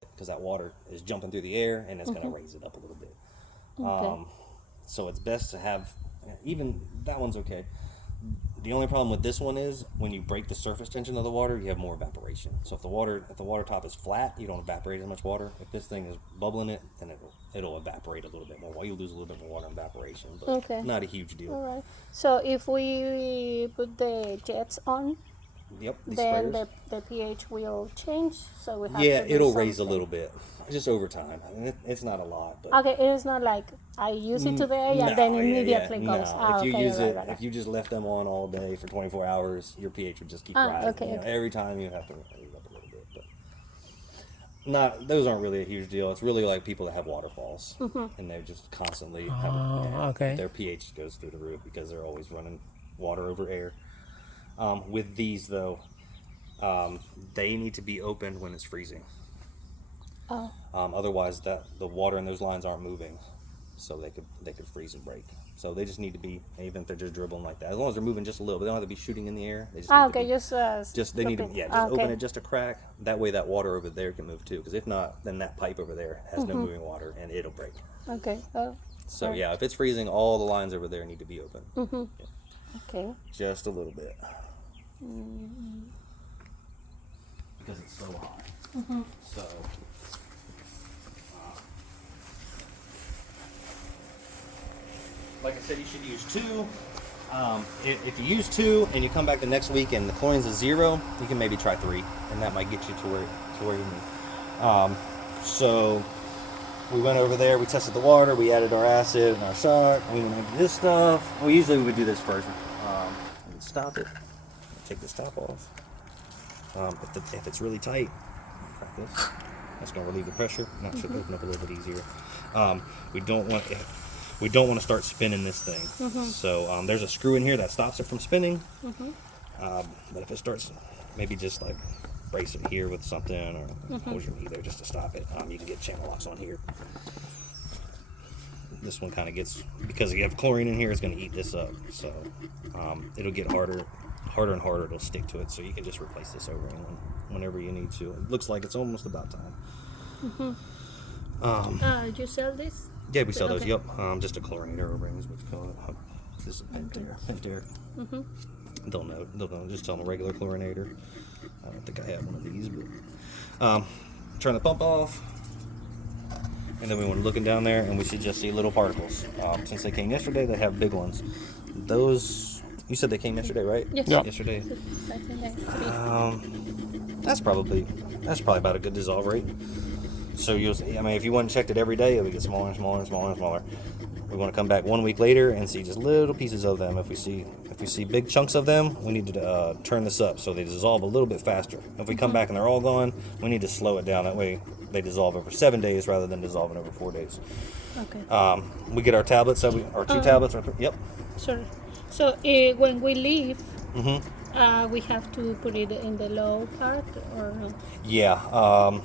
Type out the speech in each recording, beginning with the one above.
because that water is jumping through the air and it's going to Mm-hmm. raise it up a little bit. Okay. So it's best to have, even that one's okay. The only problem with this one is when you break the surface tension of the water, you have more evaporation. So if the water top is flat, you don't evaporate as much water. If this thing is bubbling it, then it'll evaporate a little bit more. You lose a little bit more water in evaporation, but Okay. not a huge deal. All right. So if we put the jets on, Yep, these then sprayers. the pH will change. So we have Yeah, to do it'll raise a something. little bit, just over time. I mean, it's not a lot, but Okay, it is not like I use it today and then no, yeah, immediately goes. no. Ah, If you okay, use right, it, right, if right. you just left them on all day for 24 hours, your pH would just keep Ah, rising. okay, okay. Every time you have to raise it up a little bit, but not. Those aren't really a huge deal. It's really like people that have waterfalls, and they just constantly have Oh, okay. their pH goes through the roof because they're always running water over air. With these though, they need to be opened when it's freezing. Oh, Otherwise, the water in those lines aren't moving, so they could freeze and break. So they just need to be, even if they're just dribbling like that, as long as they're moving just a little, but they don't have to be shooting in the air. They just need to okay, be just they need strip to it. yeah Ah, just open okay. it just a crack. That way that water over there can move too. Because if not, then that pipe over there has no moving water and it'll break. Okay. Oh, So right. yeah, if it's freezing, all the lines over there need to be open, Okay. just a little bit, because it's so hot. So. Like I said, you should use two. If you use two and you come back the next week and the chlorine's a 0, you can maybe try 3, and that might get you to where you need. So we went over there, we tested the water, we added our acid and our shock, we went into this stuff. Well, usually we would do this first. We would stop it, take this top off. If it's really tight, like this, that's going to relieve the pressure. That should open up a little bit easier. We don't want we don't want to start spinning this thing. So there's a screw in here that stops it from spinning. But if it starts, maybe just like brace it here with something, or hold your knee there just to stop it. You can get channel locks on here. This one kind of gets, because you have chlorine in here, it's going to eat this up. So it'll get harder and harder to stick to it. So you can just replace this over whenever you need to. It looks like it's almost about time. You sell this? Yeah, we sell those. Okay. Yep. Just a chlorinator over is what you call it. This is a Pentair. Pentair. They'll know. They'll know. Just tell them a regular chlorinator. I don't think I have one of these, but turn the pump off, and then we want to looking down there, and we should just see little particles. Since they came yesterday, they have big ones. Those, you said they came yesterday, right? Yes. Yeah. Yesterday. I think that's 3. That's probably about a good dissolve rate. So you'll see, I mean, if you went and checked it every day, it would get smaller and smaller and smaller and smaller. We want to come back 1 week later and see just little pieces of them. If we see big chunks of them, we need to turn this up so they dissolve a little bit faster. If we come back and they're all gone, we need to slow it down. That way they dissolve over 7 days rather than dissolving over 4 days. Okay. We get our tablets, our 2 tablets. Yep. Sorry. So when we leave, Mm-hmm. we have to put it in the low part or no? Yeah.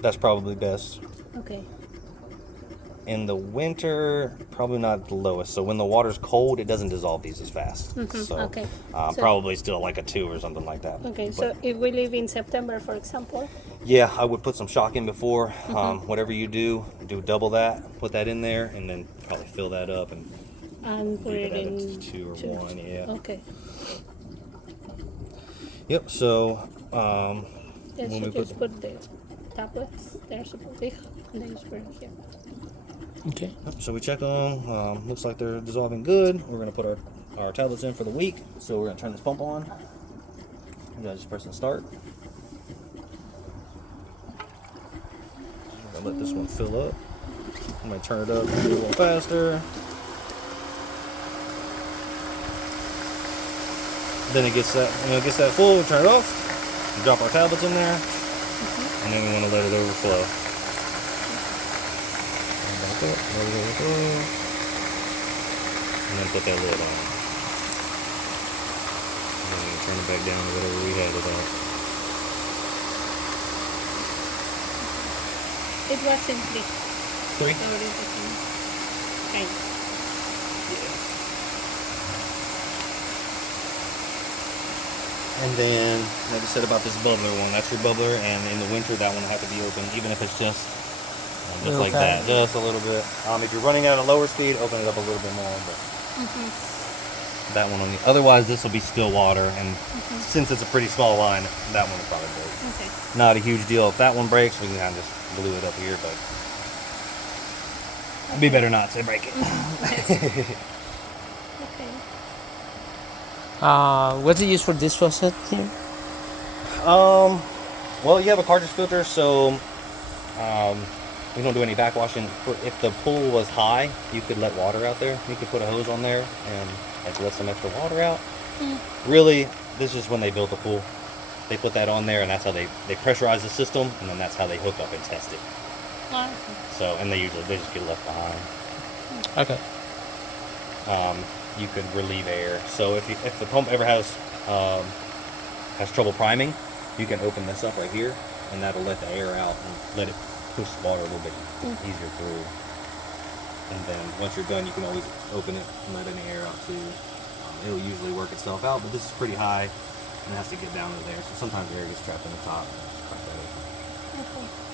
That's probably best. Okay. In the winter, probably not the lowest. So when the water's cold, it doesn't dissolve these as fast. So Okay. So- probably still like a 2 or something like that. Okay. But, So if we leave in September, for example. yeah, I would put some shock in before. Whatever you do double that. Put that in there, and then probably fill that up and And put leave it it at in a 2 or 1. Yeah. Okay. Yep. So Yes, when so we just put the tablets. They're supposed to, and then you put it here. Okay. So we check them. Looks like they're dissolving good. We're gonna put our tablets in for the week. So we're gonna turn this pump on. You guys just press and start. I'm gonna let this one fill up. I'm gonna turn it up a little faster. Then it gets that full. We turn it off. We drop our tablets in there, and then we want to let it overflow. Back up, let it overflow, and then put that lid on. And then we turn it back down to whatever we had it at. It was simply 3. so it is the same kind. Yeah. And then, like I said about this bubbler one, that's your bubbler, and in the winter that one will have to be open, even if it's just like Okay. that, just a little bit. If you're running at a lower speed, open it up a little bit more, but that one only. Otherwise, this will be still water, and since it's a pretty small line, that one will probably break. Okay. Not a huge deal. If that one breaks, we can kind of just glue it up here, but it'd be better not to break it. Okay. What's it used for this faucet here? Well, you have a cartridge filter, so we don't do any backwashing. If the pool was high, you could let water out there. You could put a hose on there and like let some extra water out. Really, this is when they built the pool. They put that on there, and that's how they pressurize the system, and then that's how they hook up and test it. Okay. So, and they just get left behind. Okay. You could relieve air. So if the pump ever has trouble priming, you can open this up right here, and that'll let the air out and let it push the water a little bit easier through. And then once you're done, you can always open it and let any air out too. It'll usually work itself out, but this is pretty high and it has to get down to there. So sometimes air gets trapped in the top. Just crack that open. Okay.